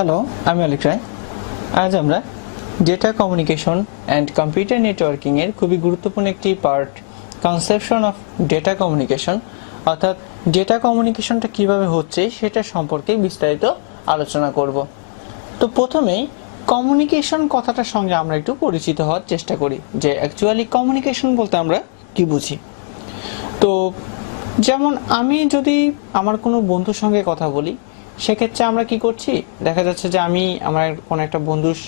Hello, আমি অলিক রায়। আজ আমরা data communication and computer networking এর খুবই গুরুত্বপূর্ণ একটি part conception of data communication অর্থাৎ ডেটা কমিউনিকেশনটা কিভাবে হচ্ছে সেটা সম্পর্কে বিস্তারিত আলোচনা করব। তো প্রথমেই কমিউনিকেশন কথাটার সঙ্গে আমরা একটু পরিচিত হওয়ার চেষ্টা করি যে অ্যাকচুয়ালি কমিউনিকেশন বলতে আমরা কি বুঝি। তো যেমন আমি যদি আমার কোনো বন্ধুর সঙ্গে কথা বলি, সেক্ষেত্রে আমরা কি করছি, দেখা যাচ্ছে যে আমি আমার কোনো একটা বন্ধুর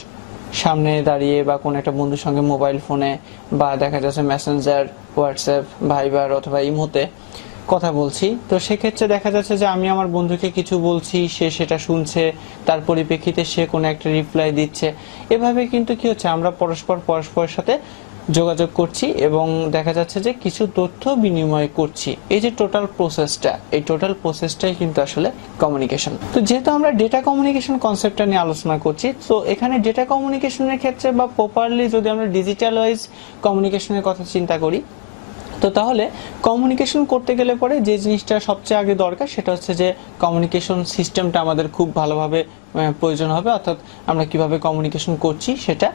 সামনে দাঁড়িয়ে বা কোনো একটা বন্ধুর সঙ্গে মোবাইল ফোনে বা দেখা যাচ্ছে মেসেঞ্জার, হোয়াটসঅ্যাপ, ভাইবার অথবা ইমোতে কথা বলছি। তো সেক্ষেত্রে দেখা যাচ্ছে যে আমি আমার বন্ধুকে কিছু বলছি, সে সেটা শুনছে, তার পরিপ্রেক্ষিতে সে কোনো একটা রিপ্লাই দিচ্ছে। এভাবে কিন্তু কি হচ্ছে, আমরা পরস্পরের সাথে যোগাযোগ করছি এবং দেখা যাচ্ছে যে কিছু তথ্য বিনিময় করছি। এই যে টোটাল প্রসেসটাই কিন্তু আসলে কমিউনিকেশন। তো যেহেতু আমরা ডেটা কমিউনিকেশন কনসেপ্টটা নিয়ে আলোচনা করছি, তো এখানে ডেটা কমিউনিকেশনের ক্ষেত্রে বা প্রপারলি যদি আমরা ডিজিটালাইজ কমিউনিকেশনের কথা চিন্তা করি, তো তাহলে কমিউনিকেশন করতে গেলে পরে যে জিনিসটা সবচেয়ে আগে দরকার সেটা হচ্ছে যে কমিউনিকেশন সিস্টেমটা আমাদের খুব ভালোভাবে প্রয়োজন হবে, অর্থাৎ আমরা কিভাবে কমিউনিকেশন করছি সেটা।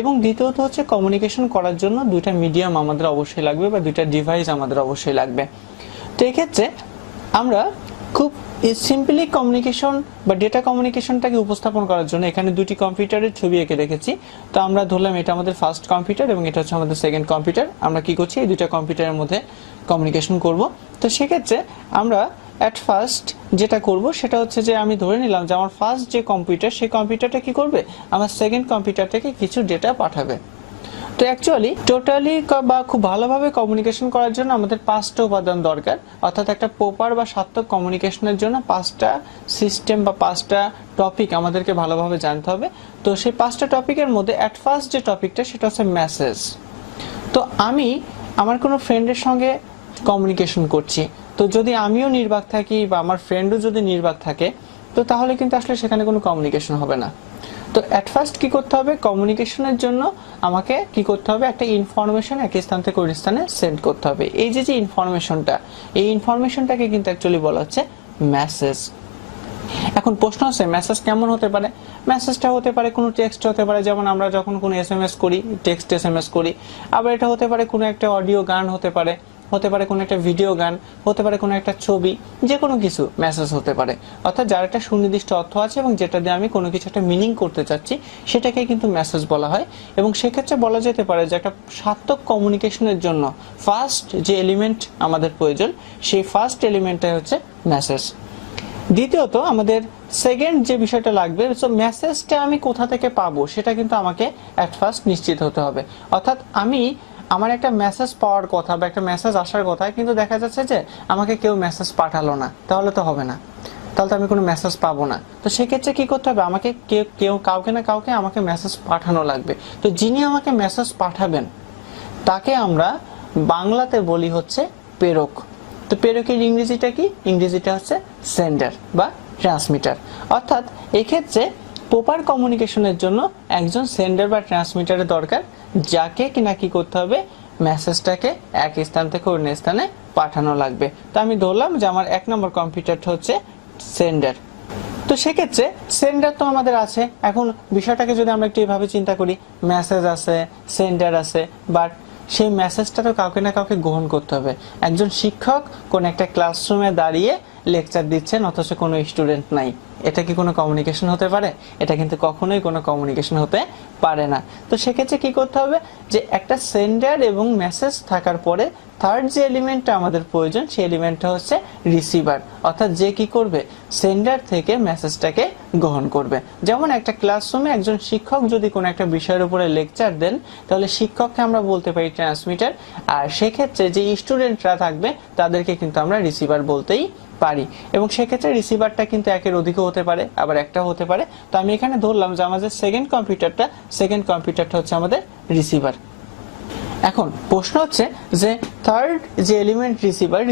এবং দ্বিতীয়ত হচ্ছে কমিউনিকেশন করার জন্য দুইটা মিডিয়াম আমাদের অবশ্যই লাগবে বা দুইটা ডিভাইস আমাদের অবশ্যই লাগবে। তো এক্ষেত্রে আমরা খুব সিম্পলি কমিউনিকেশন বা ডেটা কমিউনিকেশনটাকে উপস্থাপন করার জন্য এখানে দুটি কম্পিউটারের ছবি এঁকে রেখেছি। তো আমরা ধরলাম এটা আমাদের ফার্স্ট কম্পিউটার এবং এটা হচ্ছে আমাদের সেকেন্ড কম্পিউটার। আমরা কি করছি, এই দুইটা কম্পিউটারের মধ্যে কমিউনিকেশন করব। তো সেক্ষেত্রে আমরা অ্যাট ফার্স্ট যেটা করব সেটা হচ্ছে যে আমি ধরে নিলাম যে আমার ফার্স্ট যে কম্পিউটার, সেই কম্পিউটারটা কি করবে, আমার সেকেন্ড কম্পিউটার থেকে কিছু ডেটা পাঠাবে। তো অ্যাকচুয়ালি টোটালি বা খুব ভালোভাবে কমিউনিকেশন করার জন্য আমাদের পাঁচটা উপাদান দরকার, অর্থাৎ একটা প্রপার বা সার্থক কমিউনিকেশনের জন্য পাঁচটা সিস্টেম বা পাঁচটা টপিক আমাদেরকে ভালোভাবে জানতে হবে। তো সেই পাঁচটা টপিকের মধ্যে অ্যাট ফার্স্ট যে টপিকটা সেটা হচ্ছে মেসেজ। তো আমি আমার কোনো ফ্রেন্ডের সঙ্গে কমিউনিকেশন করছি, তো যদি আমিও নির্বাক থাকি বা আমার ফ্রেন্ডও যদি নির্বাক থাকে, তো তাহলে কিন্তু আসলে সেখানে কোনো কমিউনিকেশন হবে না। তো অ্যাট ফার্স্ট কি করতে হবে, কমিউনিকেশনের জন্য আমাকে কি করতে হবে, একটা ইনফরমেশন এক স্থান থেকে ওই স্থানে সেন্ড করতে হবে। এই যে ইনফরমেশনটা, এই ইনফরমেশনটাকে কিন্তু অ্যাকচুয়ালি বলা হচ্ছে মেসেজ। এখন প্রশ্ন হচ্ছে মেসেজ কেমন হতে পারে। মেসেজটা হতে পারে কোনো টেক্সট হতে পারে, যেমন আমরা যখন কোনো এসএমএস করি, টেক্সট এসএমএস করি। আবার এটা হতে পারে কোনো একটা অডিও গান হতে পারে, হতে পারে কোনো একটা ভিডিও গান, হতে পারে কোনো একটা ছবি, যে কোনো কিছু মেসেজ হতে পারে। অর্থাৎ যার একটা সুনির্দিষ্ট অর্থ আছে এবং যেটা দিয়ে আমি কোনো কিছু একটা মিনিং করতে চাচ্ছি, সেটাকে কিন্তু মেসেজ বলা হয়। এবং সেক্ষেত্রে বলা যেতে পারে যে একটা সার্থক কমিউনিকেশনের জন্য ফার্স্ট যে এলিমেন্ট আমাদের প্রয়োজন, সেই ফার্স্ট এলিমেন্টটাই হচ্ছে মেসেজ। দ্বিতীয়ত আমাদের সেকেন্ড যে বিষয়টা লাগবে, সো মেসেজটা আমি কোথা থেকে পাবো সেটা কিন্তু আমাকে অ্যাট ফার্স্ট নিশ্চিত হতে হবে। অর্থাৎ আমার একটা মেসেজ পাওয়ার কথা বা একটা মেসেজ আসার কথা, কিন্তু দেখা যাচ্ছে যে আমাকে কেউ মেসেজ পাঠালো না, তাহলে তো হবে না, তাহলে তো আমি কোনো মেসেজ পাবো না। তো সেক্ষেত্রে কি করতে হবে, আমাকে কাউকে না কাউকে আমাকে মেসেজ পাঠানো লাগবে। তো যিনি আমাকে মেসেজ পাঠাবেন তাকে আমরা বাংলাতে বলি হচ্ছে প্রেরক। তো প্রেরকের ইংরেজিটা কি, ইংরেজিটা হচ্ছে সেন্ডার বা ট্রান্সমিটার। অর্থাৎ এক্ষেত্রে প্রপার কমিউনিকেশনের জন্য একজন সেন্ডার বা ট্রান্সমিটারের দরকার, যাকে কিনা কি করতে হবে, মেসেজটাকে এক স্থান থেকে অন্য স্থানে পাঠানো লাগবে। তো আমি ধরলাম যে আমার এক নম্বর কম্পিউটারটা হচ্ছে সেন্ডার। তো সেক্ষেত্রে সেন্ডার তো আমাদের আছে। এখন বিষয়টাকে যদি আমরা একটু এভাবে চিন্তা করি, মেসেজ আছে, সেন্ডার আছে, বাট সেই মেসেজটা তো কাউকে না কাউকে গ্রহণ করতে হবে। একজন শিক্ষক কোন একটা ক্লাসরুমে দাঁড়িয়ে লেকচার দিচ্ছেন অথচ কোনো স্টুডেন্ট নাই, এটা কি কোনো কমিউনিকেশন হতে পারে? এটা কিন্তু কখনোই কোনো কমিউনিকেশন হতে পারে না। তো সেক্ষেত্রে কি করতে হবে, যে একটা সেন্ডার এবং মেসেজ থাকার পরে থার্ড যে এলিমেন্টটা আমাদের প্রয়োজন, সেই এলিমেন্টটা হচ্ছে রিসিভার। অর্থাৎ যে কি করবে, সেন্ডার থেকে মেসেজটাকে গ্রহণ করবে। যেমন একটা ক্লাসরুমে একজন শিক্ষক যদি কোনো একটা বিষয়ের উপরে লেকচার দেন, তাহলে শিক্ষককে আমরা বলতে পারি ট্রান্সমিটার, আর সেক্ষেত্রে যে স্টুডেন্টরা থাকবে তাদেরকে কিন্তু আমরা রিসিভার বলতেই পারি। এবং সেক্ষেত্রে রিসিভারটা কিন্তু একের অধিকও হতে পারে, আবার একটাও হতে পারে। তো আমি এখানে ধরলাম যে আমাদের সেকেন্ড কম্পিউটারটা হচ্ছে আমাদের রিসিভার। এখন প্রশ্ন হচ্ছে যে থার্ড যে এলিমেন্ট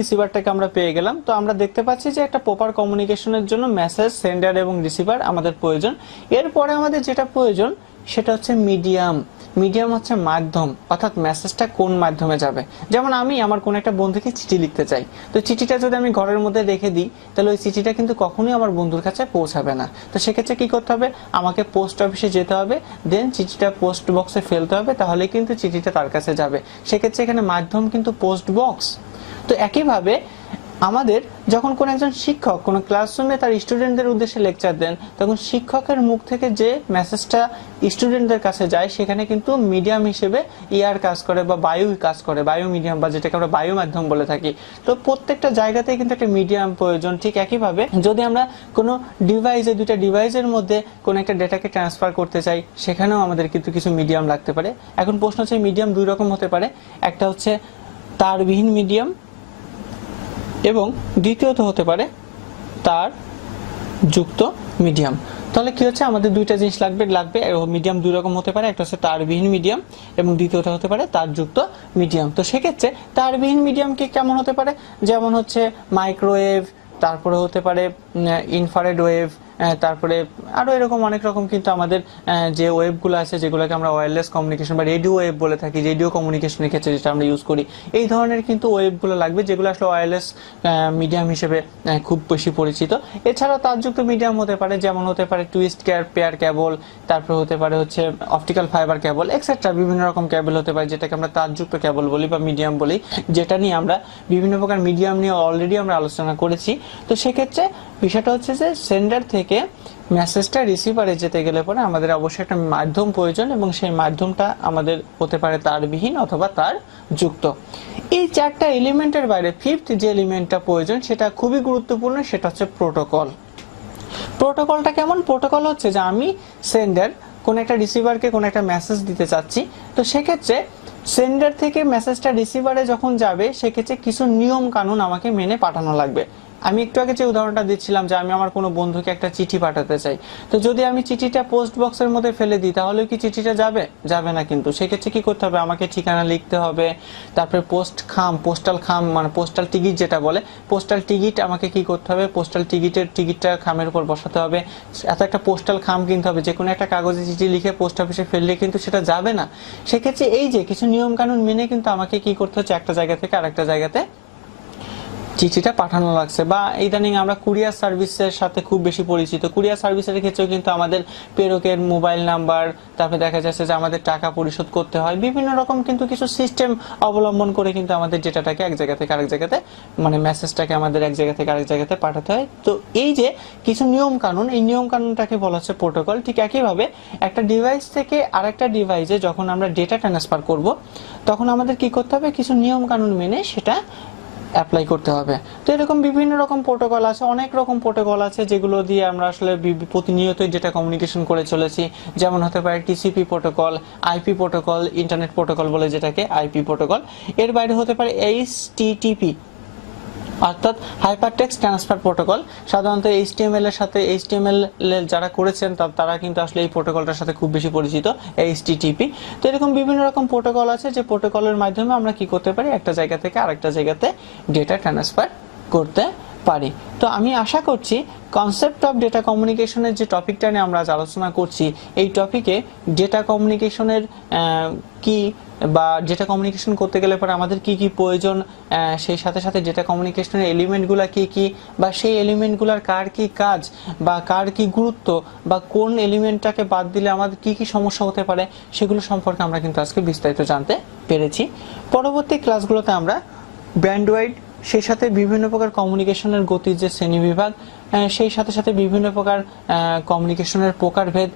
রিসিভারটাকে আমরা পেয়ে গেলাম। তো আমরা দেখতে পাচ্ছি যে একটা প্রপার কমিউনিকেশনের জন্য মেসেজ, সেন্ডার এবং রিসিভার আমাদের প্রয়োজন। এরপরে আমাদের যেটা প্রয়োজন সেটা হচ্ছে মিডিয়াম। মিডিয়াম হচ্ছে মাধ্যম, অর্থাৎ মেসেজটা কোন মাধ্যমে যাবে। যেমন আমি আমার কোন একটা বন্ধুকে চিঠি লিখতে চাই, তো চিঠিটা যদি আমি ঘরের মধ্যে রেখে দিই তাহলে ওই চিঠিটা কিন্তু কখনোই আমার বন্ধুর কাছে পৌঁছাবে না। তো সেক্ষেত্রে কি করতে হবে, আমাকে পোস্ট অফিসে যেতে হবে, দেন চিঠিটা পোস্ট বক্সে ফেলতে হবে, তাহলে কিন্তু চিঠিটা তার কাছে যাবে। সেক্ষেত্রে এখানে মাধ্যম কিন্তু পোস্ট বক্স। তো একইভাবে আমাদের যখন কোন একজন শিক্ষক কোন ক্লাসরুমে তার স্টুডেন্টদের উদ্দেশ্যে লেকচার দেন, তখন শিক্ষকের মুখ থেকে যে মেসেজটা স্টুডেন্টদের কাছে যায় সেখানে কিন্তু মিডিয়াম হিসেবে ইয়ার কাজ করে বা বায়ু কাজ করে, বায়ু মিডিয়াম বা যেটাকে আমরা বায়ু মাধ্যম বলে থাকি। তো প্রত্যেকটা জায়গাতেই কিন্তু একটা মিডিয়াম প্রয়োজন। ঠিক একইভাবে যদি আমরা কোনো ডিভাইসে, দুইটা ডিভাইসের মধ্যে কোনো একটা ডেটাকে ট্রান্সফার করতে চাই, সেখানেও আমাদের কিন্তু কিছু মিডিয়াম লাগতে পারে। এখন প্রশ্ন হচ্ছে মিডিয়াম দুই রকম হতে পারে, একটা হচ্ছে তারবিহীন মিডিয়াম এবং দ্বিতীয়ত হতে পারে তার যুক্ত মিডিয়াম। তাহলে কি হচ্ছে, আমাদের দুইটা জিনিস লাগবে। মিডিয়াম দুই রকম হতে পারে, একটা হচ্ছে তারবিহীন মিডিয়াম এবং দ্বিতীয়টা হতে পারে তার যুক্ত মিডিয়াম। তো সেক্ষেত্রে তারবিহীন মিডিয়াম কি কেমন হতে পারে, যেমন হচ্ছে মাইক্রোওয়েভ, তারপরে হতে পারে ইনফ্রারেড ওয়েভ, তারপরে আরো এরকম অনেক রকম কিন্তু আমাদের যে ওয়েভগুলো আছে যেগুলোকে আমরা ওয়্যারলেস কমিউনিকেশন বা রেডিও ওয়েভ বলে থাকি, রেডিও কমিউনিকেশনের ক্ষেত্রে যেটা আমরা ইউজ করি, এই ধরনের কিন্তু ওয়েভগুলো লাগবে, যেগুলো আসলে ওয়্যারলেস মিডিয়াম হিসেবে খুব বেশি পরিচিত। এছাড়াও তারযুক্ত মিডিয়াম হতে পারে, যেমন হতে পারে টুইস্ট পেয়ার কেবল, তারপর হতে পারে হচ্ছে অপটিক্যাল ফাইবার কেবল, এক্সেট্রা বিভিন্ন রকম কেবল হতে পারে, যেটাকে আমরা তারযুক্ত কেবল বলি বা মিডিয়াম বলি, যেটা নিয়ে আমরা বিভিন্ন প্রকার মিডিয়াম নিয়ে অলরেডি আমরা আলোচনা করেছি। তো সেক্ষেত্রে বিষয়টা হচ্ছে যে সেন্ডার থেকে মেসেজটা রিসিভারে যেতে গেলে পরে আমাদের অবশ্যই একটা মাধ্যম প্রয়োজন, এবং সেই মাধ্যমটা আমাদের হতে পারে তারবিহীন অথবা তার যুক্ত। এই চারটা এলিমেন্টের বাইরে ফিফথ যে এলিমেন্টটা প্রয়োজন সেটা খুবই গুরুত্বপূর্ণ, সেটা হচ্ছে প্রোটোকল। প্রোটোকলটা কেমন, প্রোটোকল হচ্ছে যে আমি সেন্ডার কোন একটা রিসিভারকে কোন একটা মেসেজ দিতে চাচ্ছি, তো সেক্ষেত্রে সেন্ডার থেকে মেসেজটা রিসিভারে যখন যাবে সেক্ষেত্রে কিছু নিয়ম কানুন আমাকে মেনে পাঠানো লাগবে। আমি একটু আগে যে উদাহরণটা দিচ্ছিলাম যে আমি আমার কোনো বন্ধুকে একটা চিঠি পাঠাতে চাই, তো যদি আমি চিঠিটা পোস্ট বক্সের মধ্যে ফেলে দিই তাহলে কি চিঠিটা যাবে না। কিন্তু সেক্ষেত্রে কি করতে হবে, আমাকে ঠিকানা লিখতে হবে, তারপরে পোস্টাল খাম মানে পোস্টাল টিকিট যেটা বলে, পোস্টাল টিকিট আমাকে কি করতে হবে, পোস্টাল টিকিটটা খামের উপর বসাতে হবে, এত একটা পোস্টাল খাম কিনতে হবে। যে কোনো একটা কাগজে চিঠি লিখে পোস্ট অফিসে ফেললে কিন্তু সেটা যাবে না। সেক্ষেত্রে এই যে কিছু নিয়ম কানুন মেনে কিন্তু আমাকে কি করতে হচ্ছে, একটা জায়গা থেকে আরেকটা জায়গাতে চিঠিটা পাঠানো লাগছে। বা ইদানিং আমরা কুরিয়ার সার্ভিসের সাথে খুব বেশি পরিচিত, কুরিয়ার সার্ভিসের ক্ষেত্রেও কিন্তু আমাদের প্রেরকের মোবাইল নাম্বার, তারপরে দেখা যাচ্ছে যে আমাদের টাকা পরিশোধ করতে হয়, বিভিন্ন রকম কিন্তু কিছু সিস্টেম অবলম্বন করে কিন্তু আমাদের ডেটাটাকে এক জায়গা থেকে আরেক জায়গাতে মানে মেসেজটাকে আমাদের এক জায়গা থেকে আরেক জায়গাতে পাঠাতে হয়। তো এই যে কিছু নিয়ম কানুন, এই নিয়ম কানুনটাকে বলা হচ্ছে প্রোটোকল। ঠিক একইভাবে একটা ডিভাইস থেকে আরেকটা ডিভাইসে যখন আমরা ডেটা ট্রান্সফার করব তখন আমাদের কি করতে হবে, কিছু নিয়ম কানুন মেনে সেটা অ্যাপ্লাই করতে হবে। তো এরকম বিভিন্ন রকম প্রোটোকল আছে, অনেক রকম প্রোটোকল আছে যেগুলো দিয়ে আমরা আসলে প্রতিনিয়তই ডেটা কমিউনিকেশন করে চলেছি। যেমন হতে পারে TCP protocol, IP protocol, internet protocol বলে যেটাকে আইপি প্রোটোকল। এর বাইরে হতে পারে এইচটিটিপি অর্থাৎ হাইপার টেক্সট ট্রান্সফার প্রোটোকল। সাধারণত এইচটিএমএল এর সাথে যারা করেছেন তারা কিন্তু আসলে এই প্রোটোকলটার সাথে খুব বেশি পরিচিত, এইচটিটিপি। তো এরকম বিভিন্ন রকম প্রোটোকল আছে যে প্রোটোকলের মাধ্যমে আমরা কি করতে পারি, একটা জায়গা থেকে আরেকটা জায়গাতে ডেটা ট্রান্সফার করতে পারি। তো আমি আশা করছি কনসেপ্ট অফ ডেটা কমিউনিকেশনের যে টপিকটা নিয়ে আমরা আজ আলোচনা করছি, এই টপিকে ডেটা কমিউনিকেশনের কি বা ডেটা কমিউনিকেশন করতে গেলে পরে আমাদের কি কি প্রয়োজন, সেই সাথে সাথে ডেটা কমিউনিকেশনের এলিমেন্টগুলো কি কি, বা সেই এলিমেন্টগুলোর কার কি কাজ বা কার কি গুরুত্ব, বা কোন এলিমেন্টটাকে বাদ দিলে আমাদের কি কি সমস্যা হতে পারে, সেগুলো সম্পর্কে আমরা কিন্তু আজকে বিস্তারিত জানতে পেরেছি। পরবর্তী ক্লাসগুলোতে আমরা ব্যান্ডওয়াইড, সেই সাথে বিভিন্ন প্রকার কমিউনিকেশনের গতির যে শ্রেণীবিভাগ, সেই সাথে সাথে বিভিন্ন প্রকার কমিউনিকেশনের প্রকারভেদ,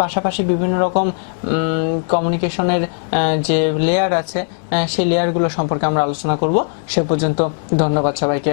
পাশাপাশি বিভিন্ন রকম কমিউনিকেশনের যে লেয়ার আছে সেই লেয়ারগুলো সম্পর্কে আমরা আলোচনা করব। সে পর্যন্ত ধন্যবাদ সবাইকে।